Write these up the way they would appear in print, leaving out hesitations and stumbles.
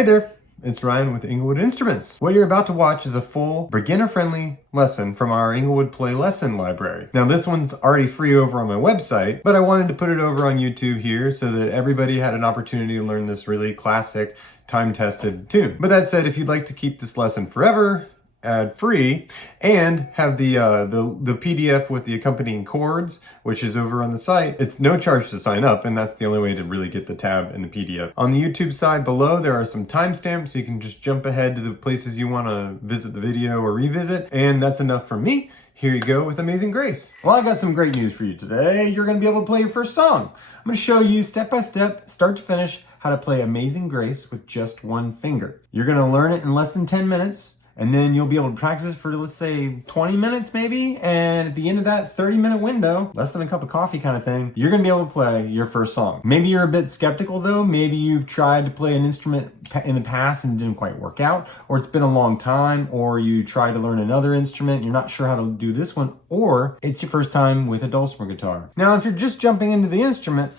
Hey there, it's Ryan with Inglewood Instruments. What you're about to watch is a full, beginner-friendly lesson from our Inglewood Play Lesson library. Now this one's already free over on my website, but I wanted to put it over on YouTube here so that everybody had an opportunity to learn this really classic, time-tested tune. But that said, if you'd like to keep this lesson forever, ad-free, and have the PDF with the accompanying chords, which is over on the site. It's no charge to sign up, and that's the only way to really get the tab and the PDF. On the YouTube side below, there are some timestamps, so you can just jump ahead to the places you want to visit the video or revisit, and that's enough for me. Here you go with Amazing Grace. Well, I got some great news for you today. You're going to be able to play your first song. I'm going to show you step by step, start to finish, how to play Amazing Grace with just one finger. You're going to learn it in less than 10 minutes. And then you'll be able to practice it for, let's say, 20 minutes maybe. And at the end of that 30-minute window, less than a cup of coffee kind of thing, you're going to be able to play your first song. Maybe you're a bit skeptical though. Maybe you've tried to play an instrument in the past and it didn't quite work out. Or it's been a long time. Or you tried to learn another instrument. You're not sure how to do this one. Or it's your first time with a Dulcimer guitar. Now, if you're just jumping into the instrument,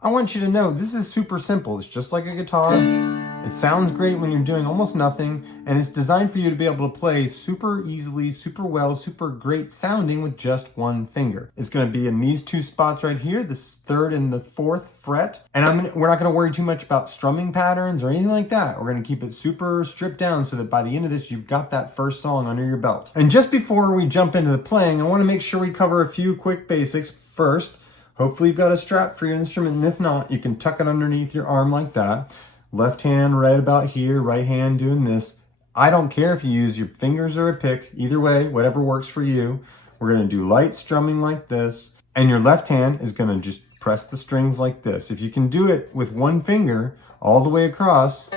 I want you to know this is super simple. It's just like a guitar. It sounds great when you're doing almost nothing, and it's designed for you to be able to play super easily, super well, super great sounding with just one finger. It's going to be in these two spots right here, the 3rd and the 4th fret. And we're not going to worry too much about strumming patterns or anything like that. We're going to keep it super stripped down so that by the end of this, you've got that first song under your belt. And just before we jump into the playing, I want to make sure we cover a few quick basics. First, hopefully you've got a strap for your instrument, and if not, you can tuck it underneath your arm like that. Left hand right about here, right hand doing this. I don't care if you use your fingers or a pick. Either way, whatever works for you. We're going to do light strumming like this. And your left hand is going to just press the strings like this. If you can do it with one finger all the way across,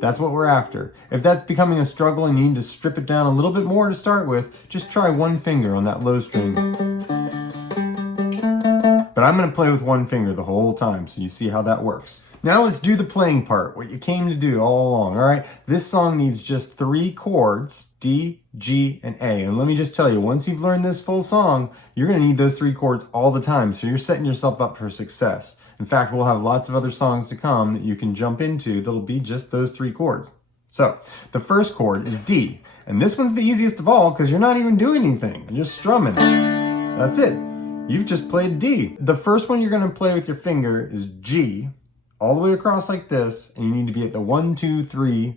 that's what we're after. If that's becoming a struggle and you need to strip it down a little bit more to start with, just try one finger on that low string. But I'm going to play with one finger the whole time so you see how that works. Now let's do the playing part, what you came to do all along, all right? This song needs just 3 chords, D, G, and A. And let me just tell you, once you've learned this full song, you're gonna need those 3 chords all the time, so you're setting yourself up for success. In fact, we'll have lots of other songs to come that you can jump into that'll be just those 3 chords. So, the first chord is D, and this one's the easiest of all because you're not even doing anything, you're just strumming. That's it, you've just played D. The first one you're gonna play with your finger is G, all the way across like this, and you need to be at the 1, 2, 3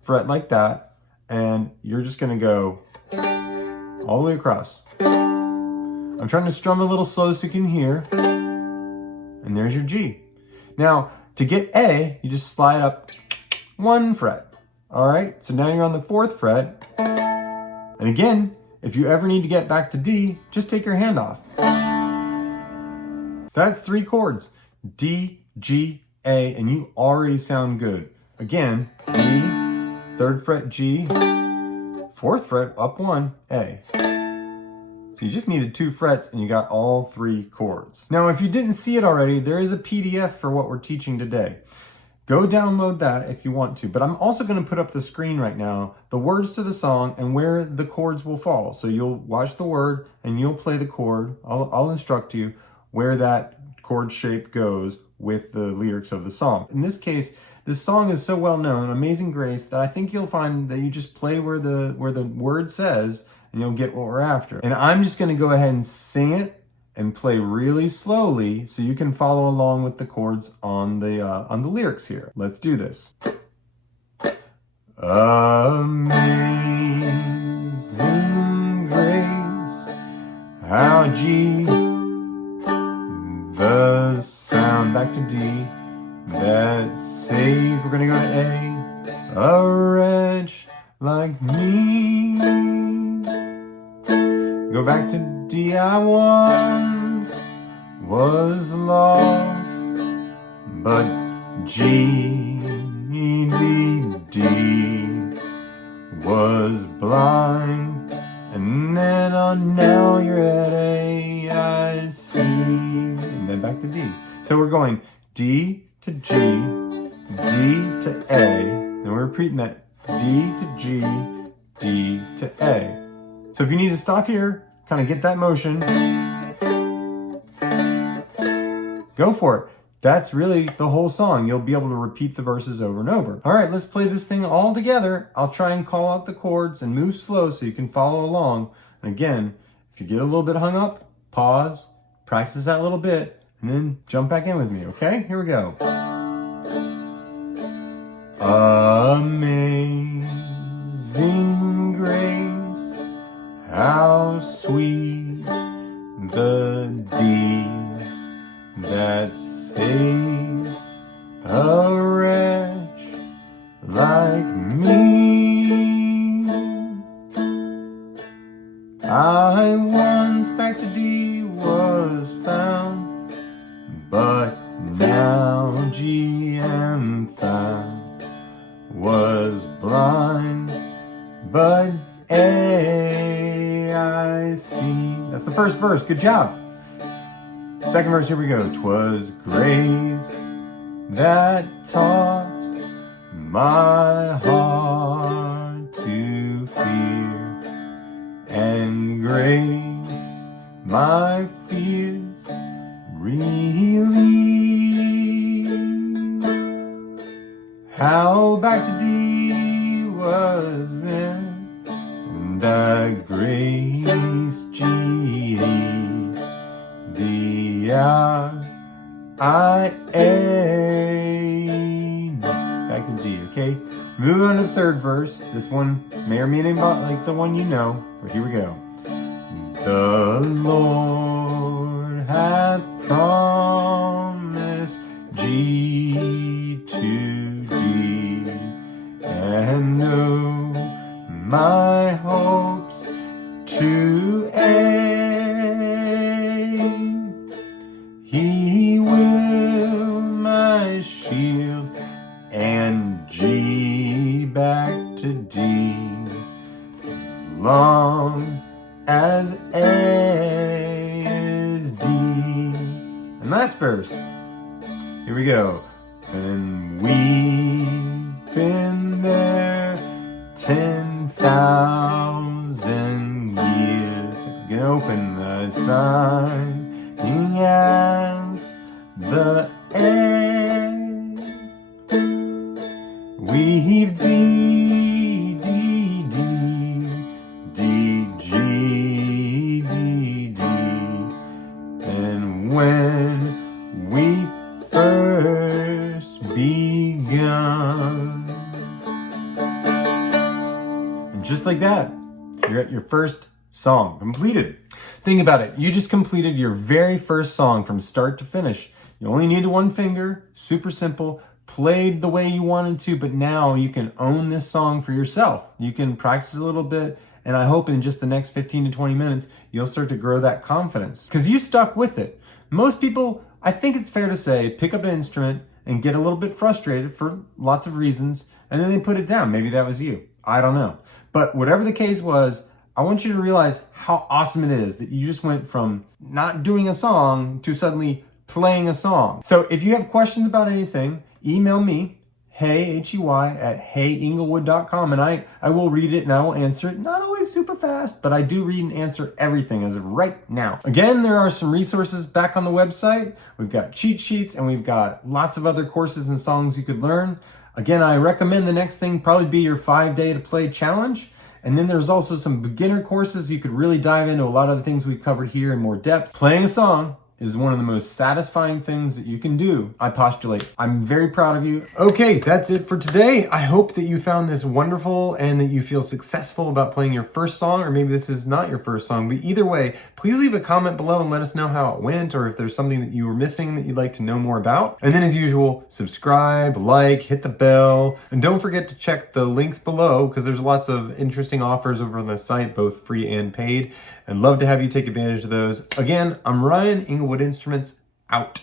fret like that, and you're just gonna go all the way across. I'm trying to strum a little slow so you can hear, and there's your G. Now, to get A, you just slide up 1 fret. All right, so now you're on the 4th fret, and again, if you ever need to get back to D, just take your hand off. That's 3 chords, D, G, A, and you already sound good. Again, D, 3rd fret G, 4th fret up 1, A. So you just needed 2 frets and you got all 3 chords. Now, if you didn't see it already, there is a PDF for what we're teaching today. Go download that if you want to, but I'm also gonna put up the screen right now, the words to the song and where the chords will fall. So you'll watch the word and you'll play the chord. I'll instruct you where that chord shape goes with the lyrics of the song. In this case, this song is so well known, Amazing Grace, that I think you'll find that you just play where the word says and you'll get what we're after. And I'm just gonna go ahead and sing it and play really slowly so you can follow along with the chords on the lyrics here. Let's do this. Amazing grace, how G, the sound back to D, that saved, we're gonna go to A wretch like me. Go back to D, I once was lost, but G, D was blind, and then on now you're at A, I see, and then back to D. So we're going D to G, D to A, and we're repeating that D to G, D to A. So if you need to stop here, kind of get that motion, go for it. that's really the whole song. You'll be able to repeat the verses over and over. All right, let's play this thing all together. I'll try and call out the chords and move slow so you can follow along. And again, if you get a little bit hung up, pause, practice that a little bit, and then jump back in with me, okay? Here we go. Amazing grace, how sweet the deed that saved a wretch like me. I once back to thee was found, but now G am found. Was blind, but A I see. That's the first verse. Good job. Second verse, here we go. 'Twas grace that taught my heart to fear, and grace my fears relieved. How back to thee was meant, and thy grace G, the I A. Back to G, okay? Move on to the third verse. This one may or may not like the one you know, but here we go. The Lord hath promised G to D, and know my hopes to A. He will my shield, and G back to D, as long as A is D. And last verse. Here we go. And we've been there 10,000 years. I'm gonna open the sign as the A. We've D, D, D, D, G, D, D. And when we first begun. And just like that, you're at your first song completed. Think about it. You just completed your very first song from start to finish. You only needed one finger, super simple, played the way you wanted to, but now you can own this song for yourself. You can practice a little bit, and I hope in just the next 15 to 20 minutes, you'll start to grow that confidence because you stuck with it. Most people, I think it's fair to say, pick up an instrument and get a little bit frustrated for lots of reasons, and then they put it down. Maybe that was you. I don't know. But whatever the case was, I want you to realize how awesome it is that you just went from not doing a song to suddenly playing a song. So if you have questions about anything, email me, hey@heyinglewood.com, and I will read it and I will answer it. Not always super fast, but I do read and answer everything as of right now. Again, there are some resources back on the website. We've got cheat sheets and we've got lots of other courses and songs you could learn. Again, I recommend the next thing probably be your 5-day to play challenge. And then there's also some beginner courses. You could really dive into a lot of the things we've covered here in more depth. Playing a song is one of the most satisfying things that you can do, I postulate. I'm very proud of you. Okay, that's it for today. I hope that you found this wonderful and that you feel successful about playing your first song, or maybe this is not your first song, but either way, please leave a comment below and let us know how it went, or if there's something that you were missing that you'd like to know more about. And then as usual, subscribe, like, hit the bell, and don't forget to check the links below because there's lots of interesting offers over on the site, both free and paid. I'd love to have you take advantage of those. Again, I'm Ryan, Inglewood Instruments, out.